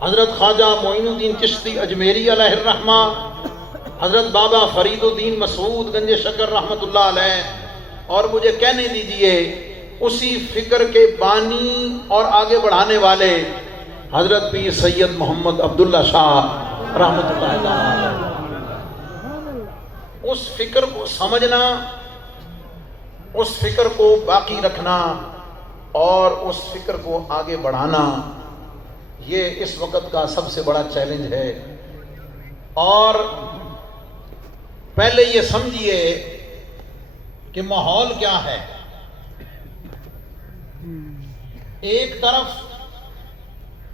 حضرت خواجہ معین الدین چشتی اجمیری علیہ الرحمہ، حضرت بابا فرید الدین مسعود گنج شکر رحمۃ اللہ علیہ، اور مجھے کہنے دیجئے اسی فکر کے بانی اور آگے بڑھانے والے حضرت پیر سید محمد عبداللہ شاہ رحمۃ اللہ علیہ۔ اس فکر کو سمجھنا، اس فکر کو باقی رکھنا اور اس فکر کو آگے بڑھانا، یہ اس وقت کا سب سے بڑا چیلنج ہے۔ اور پہلے یہ سمجھیے کہ ماحول کیا ہے۔ ایک طرف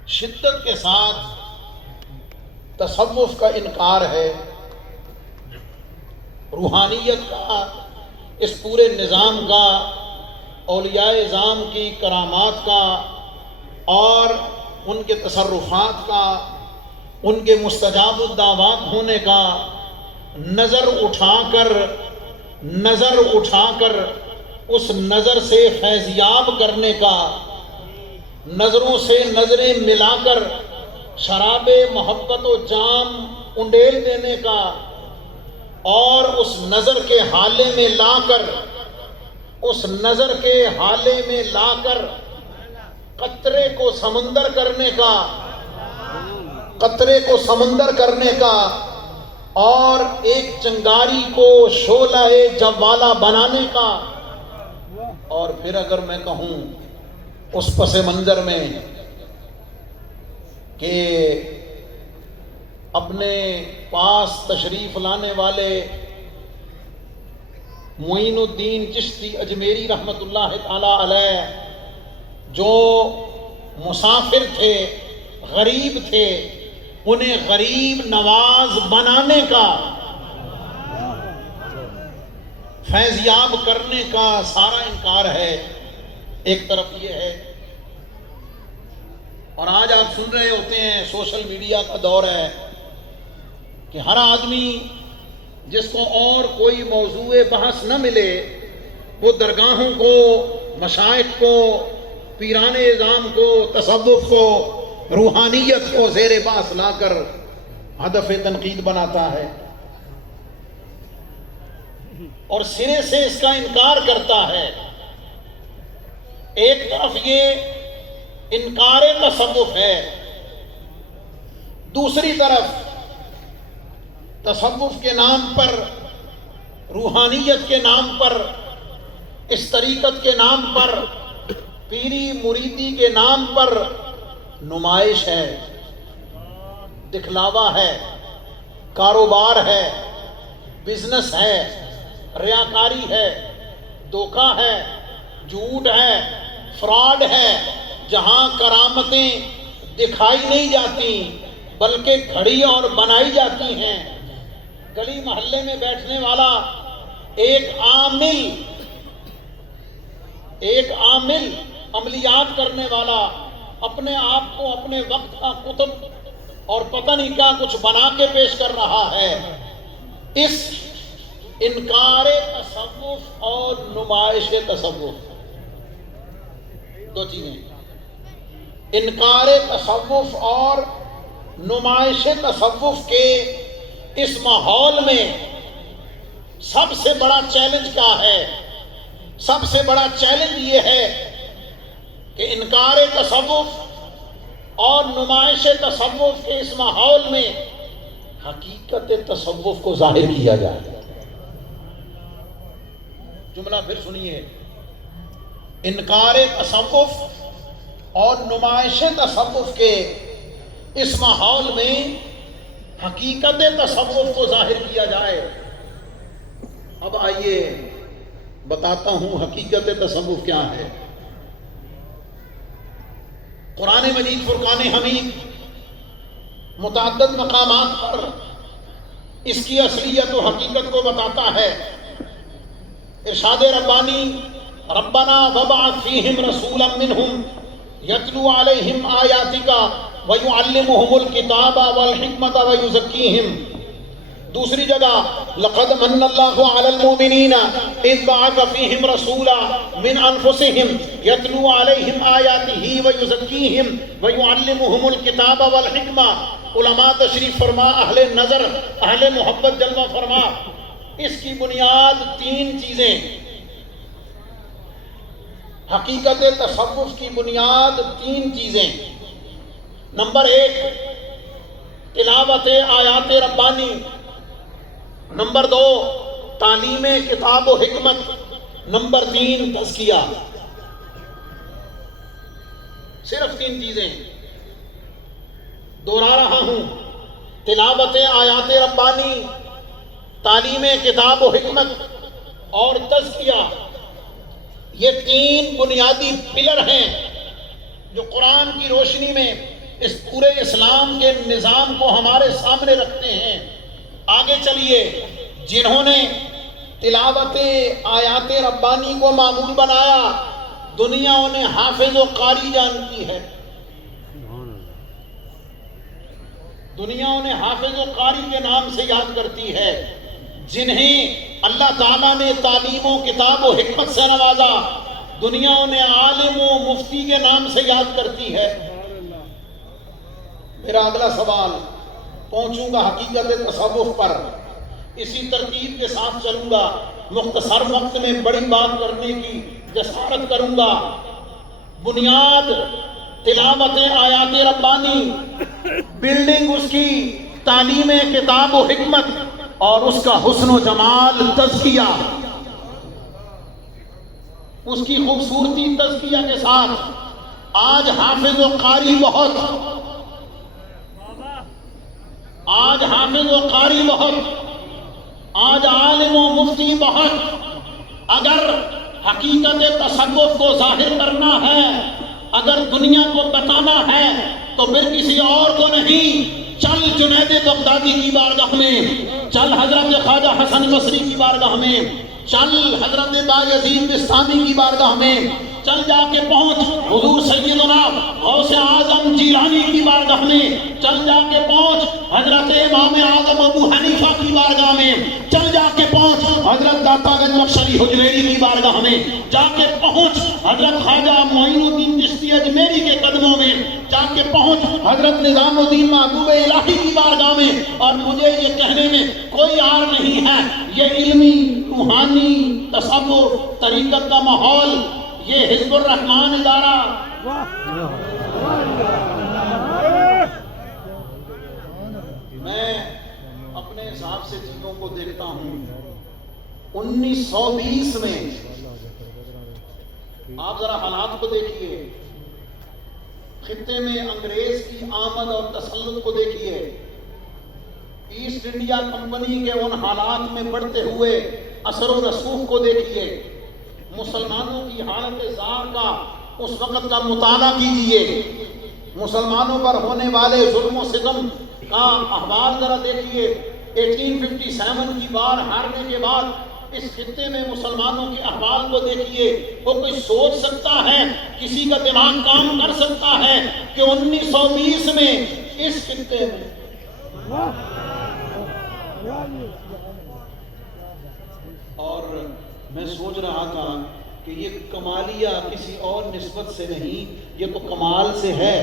شدت کے ساتھ تصوف کا انکار ہے، روحانیت کا، اس پورے نظام کا، اولیاء اعظام کی کرامات کا اور ان کے تصرفات کا، ان کے مستجاب الدعوات ہونے کا نظر اٹھا کر اس نظر سے فیضیاب کرنے کا، نظروں سے نظریں ملا کر شراب محبت و جام انڈیل دینے کا، اور اس نظر کے حالے میں لا کر قطرے کو سمندر کرنے کا اور ایک چنگاری کو شعلہ جوالا بنانے کا۔ اور پھر اگر میں کہوں اس پس منظر میں کہ اپنے پاس تشریف لانے والے معین الدین چشتی اجمیری رحمۃ اللہ تعالی علیہ جو مسافر تھے، غریب تھے، انہیں غریب نواز بنانے کا، فیضیاب کرنے کا سارا انکار ہے۔ ایک طرف یہ ہے، اور آج آپ سن رہے ہوتے ہیں سوشل میڈیا کا دور ہے کہ ہر آدمی جس کو اور کوئی موضوع بحث نہ ملے وہ درگاہوں کو، مشائخ کو، پیران اعظام کو، تصوف کو، روحانیت کو زیر باس لا کر ہدف تنقید بناتا ہے اور سرے سے اس کا انکار کرتا ہے۔ ایک طرف یہ انکار تصوف ہے، دوسری طرف تصوف کے نام پر، روحانیت کے نام پر، اس طریقت کے نام پر، پیری مریدی کے نام پر نمائش ہے، دکھلاوا ہے، کاروبار ہے، بزنس ہے، ریاکاری ہے، دھوکہ ہے، جھوٹ ہے، فراڈ ہے، جہاں کرامتیں دکھائی نہیں جاتی بلکہ گھڑی اور بنائی جاتی ہیں۔ گلی محلے میں بیٹھنے والا ایک عامل عملیات کرنے والا اپنے آپ کو اپنے وقت کا قطب اور پتہ نہیں کیا کچھ بنا کے پیش کر رہا ہے۔ اس انکار تصوف اور نمائش تصوف، دو چیزیں، انکار تصوف اور نمائش تصوف کے اس ماحول میں سب سے بڑا چیلنج کیا ہے؟ سب سے بڑا چیلنج یہ ہے کہ انکار تصوف اور نمائش تصوف کے اس ماحول میں حقیقت تصوف کو ظاہر کیا جائے۔ جملہ پھر سنیے، انکار تصوف اور نمائش تصوف کے اس ماحول میں حقیقت تصوف کو ظاہر کیا جائے۔ اب آئیے بتاتا ہوں حقیقت تصوف کیا ہے۔ قرآن مجید فرقان حمید متعدد مقامات پر اس کی اصلیت و حقیقت کو بتاتا ہے۔ ارشاد ربانی، ربنا وبعث فیہم رسولا منہم یتلو علیہم آیاتک ویعلمہم الکتاب والحکمت ویزکیہم دوسری جگہ لقد من اللہ علی المؤمنین اذ بعث فیہم رسولا من انفسہم یتلو علیہم آیاتہ ویزکیہم ویعلمہم الکتاب والحکمہ. علماء تشریف فرما، اہل نظر، اہل محبت جلوہ فرما. اس کی بنیاد تین چیزیں، حقیقت تصوف کی بنیاد تین چیزیں. نمبر ایک تلاوت آیات ربانی، نمبر دو تعلیم کتاب و حکمت، نمبر تین تزکیہ. صرف تین چیزیں دوہرا رہا ہوں، تلاوت آیات ربانی، تعلیم کتاب و حکمت اور تزکیہ. یہ تین بنیادی پلر ہیں جو قرآن کی روشنی میں اس پورے اسلام کے نظام کو ہمارے سامنے رکھتے ہیں. آگے چلیے، جنہوں نے تلاوت آیات ربانی کو معمول بنایا، دنیا انہیں حافظ و قاری جانتی ہے. دنیا انہیں حافظ و قاری کے نام سے یاد کرتی ہے. جنہیں اللہ تعالیٰ نے تعلیم و کتاب و حکمت سے نوازا، دنیا انہیں عالم و مفتی کے نام سے یاد کرتی ہے. میرا اگلا سوال، پہنچوں گا حقیقت تصوف پر، اسی ترتیب کے ساتھ چلوں گا، مختصر وقت میں بڑی بات کرنے کی جسارت کروں گا. بنیاد تلاوت آیات ربانی، بلڈنگ اس کی تعلیم کتاب و حکمت اور اس کا حسن و جمال تزکیہ. اس کی خوبصورتی تزکیہ کے ساتھ آج حافظ و قاری بہت، آج حافظ و قاری بہت، آج عالم و مفتی بہت. اگر حقیقت تصوف کو ظاہر کرنا ہے، اگر دنیا کو بتانا ہے تو پھر کسی اور کو نہیں، چل جنید بغدادی کی بارگاہ میں، چل حضرت خواجہ حسن بصری کی بارگاہ میں، چل حضرت بایزید بستامی کی بارگاہ میں، چل جا کے پہنچ حضور سیدنا غوث اعظم جیلانی کی بارگاہ میں، چل جا کے پہنچ حضرت امام اعظم ابو حنیفہ کی بارگاہ میں، چل جا کے پہنچ حضرت داتا گنج بخشری حجویری کی بارگاہ میں، جا کے پہنچ حضرت خواجہ معین الدین چشتی اجمیری کے قدموں میں، جا کے پہنچ حضرت نظام الدین محبوب الہی کی بارگاہ میں. اور مجھے یہ کہنے میں کوئی عار نہیں ہے، یہ علمی روحانی تصوف طریقت کا ماحول، یہ حزب الرحمان ادارہ، میں اپنے حساب سے چیزوں کو دیکھتا ہوں. 1920 میں آپ ذرا حالات کو دیکھیے، خطے میں انگریز کی آمد اور تسلط کو دیکھیے، ایسٹ انڈیا کمپنی کے ان حالات میں بڑھتے ہوئے اثر و رسوخ کو دیکھیے، مسلمانوں کی حالت زار کا اس وقت کا مطالعہ کیجئے، مسلمانوں پر ہونے والے ظلم و ستم کا احوال ذرا دیکھیے. 1857 کی بار ہارنے کے بعد اس خطے میں مسلمانوں کے احوال کو دیکھیے. وہ کوئی سوچ سکتا ہے، کسی کا دماغ کام کر سکتا ہے کہ 1920 میں اس خطے میں، اور میں سوچ رہا تھا کہ یہ کمالیہ کسی اور نسبت سے نہیں، یہ تو کمال سے ہے،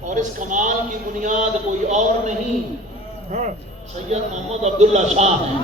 اور اس کمال کی بنیاد کوئی اور نہیں، سید محمد عبداللہ شاہ ہیں.